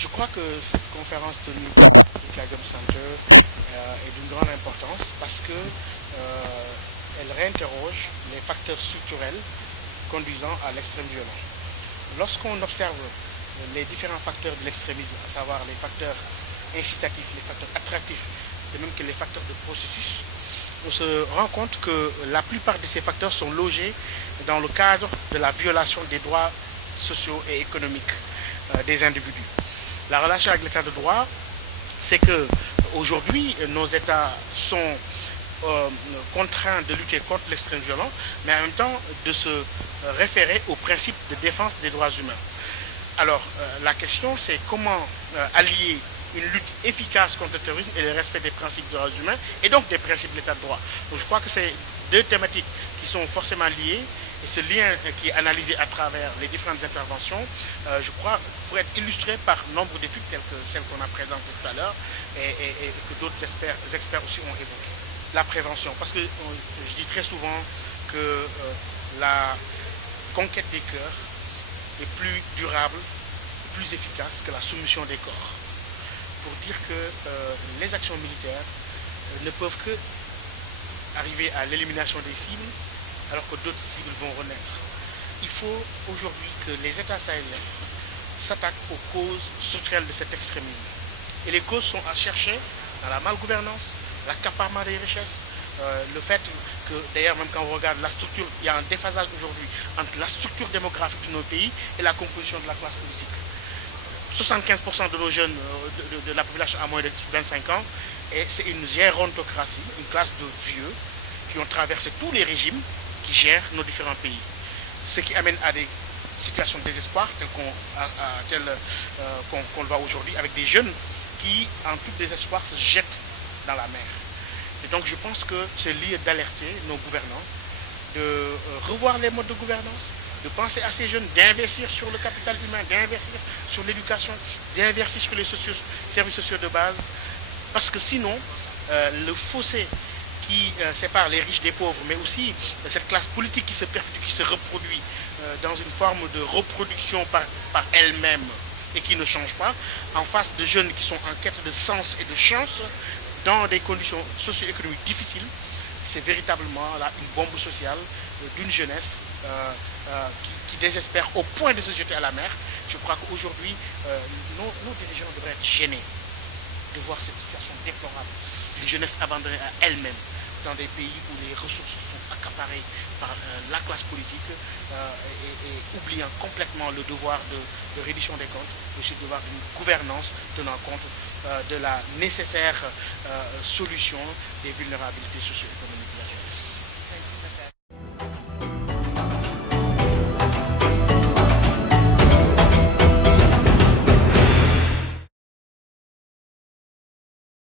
Je crois que cette conférence tenue par l'Africa Jom Center est d'une grande importance parce que elle réinterroge les facteurs structurels conduisant à l'extrême violent. Lorsqu'on observe les différents facteurs de l'extrémisme, à savoir les facteurs incitatifs, les facteurs attractifs, de même que les facteurs de processus, on se rend compte que la plupart de ces facteurs sont logés dans le cadre de la violation des droits sociaux et économiques des individus. La relation avec l'état de droit, c'est que aujourd'hui nos États sont contraints de lutter contre l'extrême violent, mais en même temps de se référer au principe de défense des droits humains. Alors la question, c'est comment allier une lutte efficace contre le terrorisme et le respect des principes des droits humains et donc des principes de l'état de droit. Donc je crois que c'est deux thématiques qui sont forcément liées et ce lien qui est analysé à travers les différentes interventions, je crois, pourrait être illustré par nombre d'études telles que celles qu'on a présentées tout à l'heure et que d'autres experts aussi ont évoquées. La prévention, parce que je dis très souvent que la conquête des cœurs est plus durable, plus efficace que la soumission des corps. Pour dire que les actions militaires ne peuvent que arriver à l'élimination des cibles alors que d'autres cibles vont renaître. Il faut aujourd'hui que les États sahéliens s'attaquent aux causes structurelles de cet extrémisme. Et les causes sont à chercher dans la malgouvernance, l'accaparement des richesses, le fait que, d'ailleurs, même quand on regarde la structure, il y a un déphasage aujourd'hui entre la structure démographique de nos pays et la composition de la classe politique. 75% de nos jeunes, de la population à moins de 25 ans, et c'est une gérontocratie, une classe de vieux qui ont traversé tous les régimes qui gèrent nos différents pays. Ce qui amène à des situations de désespoir telles qu'on le voit aujourd'hui, avec des jeunes qui, en tout désespoir, se jettent dans la mer. Et donc je pense que c'est lieu d'alerter nos gouvernants, de revoir les modes de gouvernance, de penser à ces jeunes, d'investir sur le capital humain, d'investir sur l'éducation, d'investir sur les services sociaux de base. Parce que sinon, le fossé qui sépare les riches des pauvres, mais aussi cette classe politique qui se perpétue, qui se reproduit dans une forme de reproduction par elle-même et qui ne change pas, en face de jeunes qui sont en quête de sens et de chance, dans des conditions socio-économiques difficiles, c'est véritablement là une bombe sociale d'une jeunesse qui désespère au point de se jeter à la mer. Je crois qu'aujourd'hui, nos dirigeants devraient être gênés de voir cette situation déplorable d'une jeunesse abandonnée à elle-même dans des pays où les ressources sont accaparées par la classe politique et oubliant complètement le devoir de reddition des comptes, aussi le devoir d'une gouvernance tenant compte de la nécessaire solution des vulnérabilités socio-économiques de la jeunesse.